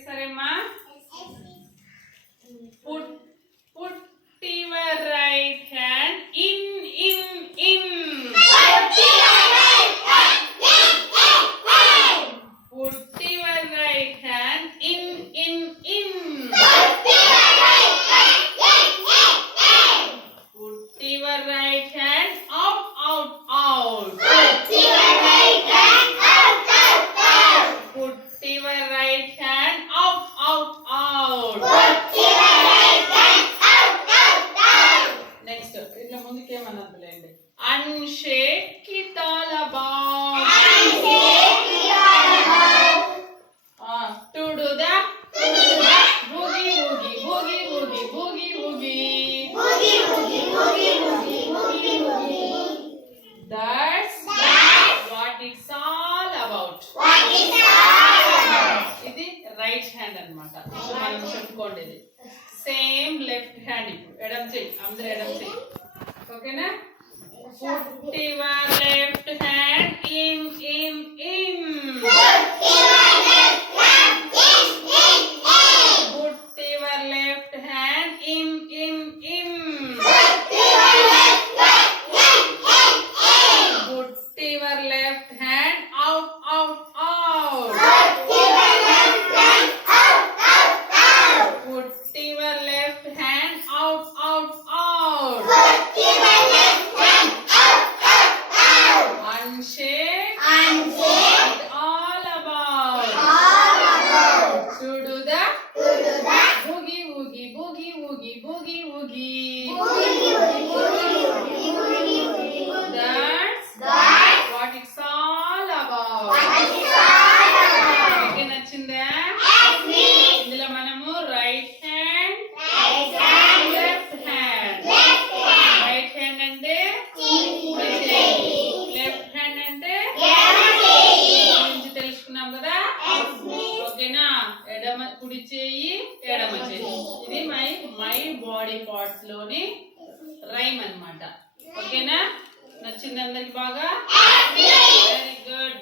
సరేమ్మా put your right hand in put your right hand in put your right hand out put your right hand out next ఇట్లా ముందుకేమన్నదిలేండి unshake it all about to do the boogie that's what it's all about ఇది right hand అన్నమాట మనం చెప్పుకోండి ఇది same left hand ఇప్పుడు ఎడమ చెయ్యి అందరూ ఎడమ చెయ్యి ఓకేనా put your left hand in put your left hand in put your left hand out put your left hand out unshake it all about to do the boogie that's what it's all about మీకు నచ్చిందా ఇందులో మనము right hand left hand right hand అంటే left hand అంటే గురించి తెలుసుకున్నాం కదా ఓకేనా కుడి చేయి ఎడమ చేయి ఇది మై బాడీ పార్ట్స్ లోని రైమ్ అన్నమాట ఓకేనా నచ్చింది అందరికి బాగా వెరీ గుడ్